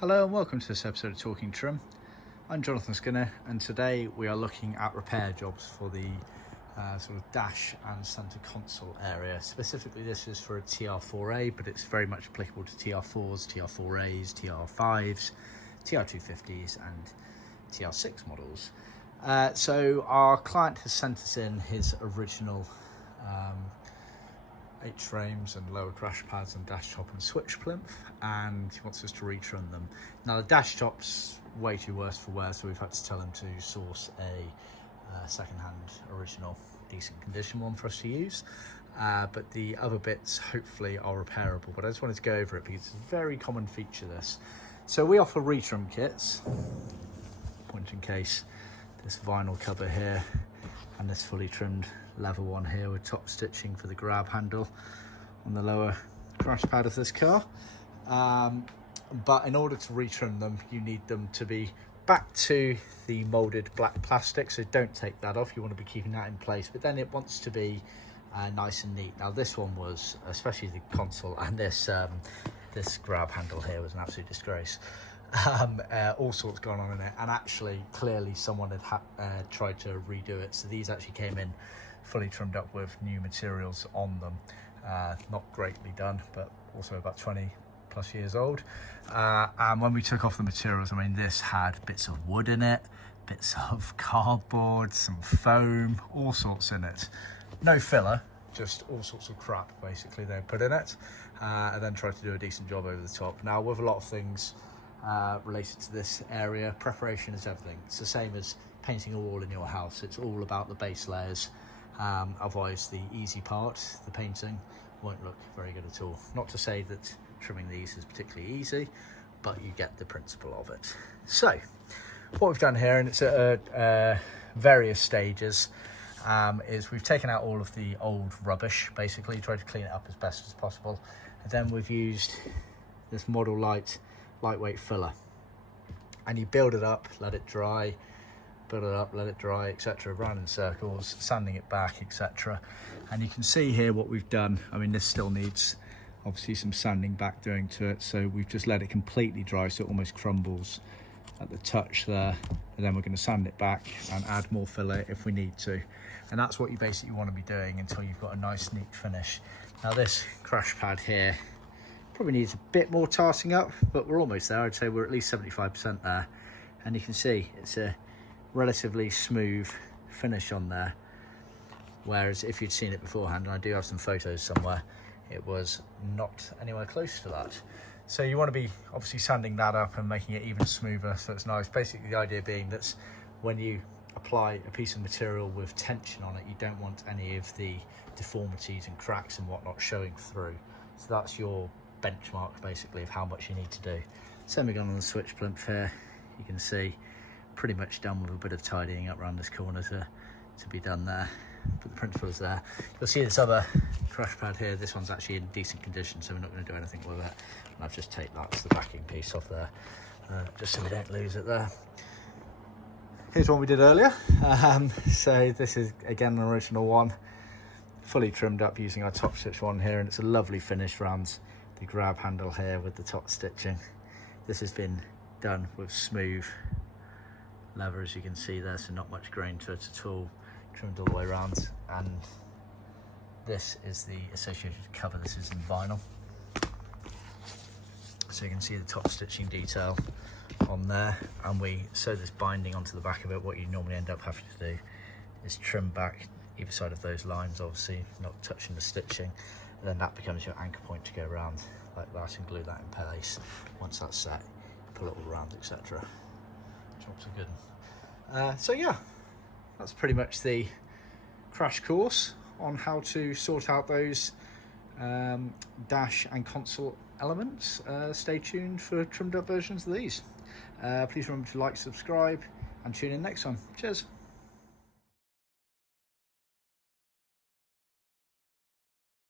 Hello and welcome to this episode of Talkin Trim. I'm Jonathon Skinner and today we are looking at repair jobs for the sort of dash and centre console area. Specifically this is for a TR4A, but it's very much applicable to TR4s, TR4As, TR5s, TR250s and TR6 models. So our client has sent us in his original H-frames and lower crash pads and dash top and switch plinth, and he wants us to retrim them. Now the dash top's way too worse for wear, so we've had to tell him to source a second-hand original decent condition one for us to use, but the other bits hopefully are repairable. But I just wanted to go over it because it's a very common feature, this. So we offer retrim kits, point in case, this vinyl cover here and this fully trimmed leather one here with top stitching for the grab handle on the lower crash pad of this car. But in order to retrim them, you need them to be back to the molded black plastic, so don't take that off. You want to be keeping that in place, but then it wants to be nice and neat. Now this one was, especially the console and this this grab handle here, was an absolute disgrace. All sorts going on in it, and actually clearly someone had tried to redo it, so these actually came in fully trimmed up with new materials on them. Not greatly done, but also about 20 plus years old. And when we took off the materials, I mean, this had bits of wood in it, bits of cardboard, some foam, all sorts in it. No filler, just all sorts of crap basically they put in it, and then tried to do a decent job over the top. Now with a lot of things related to this area, preparation is everything. It's the same as painting a wall in your house. It's all about the base layers. Otherwise the easy part, the painting, won't look very good at all. Not to say that trimming these is particularly easy, but you get the principle of it. So what we've done here, and it's at various stages, is we've taken out all of the old rubbish, basically tried to clean it up as best as possible, and then we've used this Model lightweight filler, and you build it up, let it dry, build it up, let it dry, etc., round in circles, sanding it back, etc. And you can see here what we've done. I mean, this still needs obviously some sanding back doing to it, so we've just let it completely dry so it almost crumbles at the touch there, and then we're going to sand it back and add more filler if we need to. And that's what you basically want to be doing until you've got a nice neat finish. Now this crash pad here probably needs a bit more tarting up, but we're almost there. I'd say we're at least 75% there, and you can see it's a relatively smooth finish on there, whereas if you'd seen it beforehand, and I do have some photos somewhere, it was not anywhere close to that. So you want to be obviously sanding that up and making it even smoother so it's nice. Basically the idea being that when you apply a piece of material with tension on it, you don't want any of the deformities and cracks and whatnot showing through. So that's your benchmark basically of how much you need to do. Same again on the switch plinth here, you can see pretty much done with a bit of tidying up around this corner to be done there, but the principle is there. You'll see this other crash pad here, this one's actually in decent condition, so we're not going to do anything with it, and I've just taken that's the backing piece off there, just so we don't lose it there. Here's one we did earlier. So this is again an original one, fully trimmed up using our top stitch one here, and it's a lovely finish around the grab handle here with the top stitching. This has been done with smooth leather, as you can see there, so not much grain to it at all, trimmed all the way around. And this is the associated cover. This is in vinyl, so you can see the top stitching detail on there, and we sew this binding onto the back of it. What you normally end up having to do is trim back either side of those lines, obviously not touching the stitching, and then that becomes your anchor point to go around like that and glue that in place. Once that's set, pull it all around, etc. Jobs are good. So yeah, that's pretty much the crash course on how to sort out those dash and console elements. Stay tuned for trimmed up versions of these. Please remember to like, subscribe, and tune in next time. Cheers.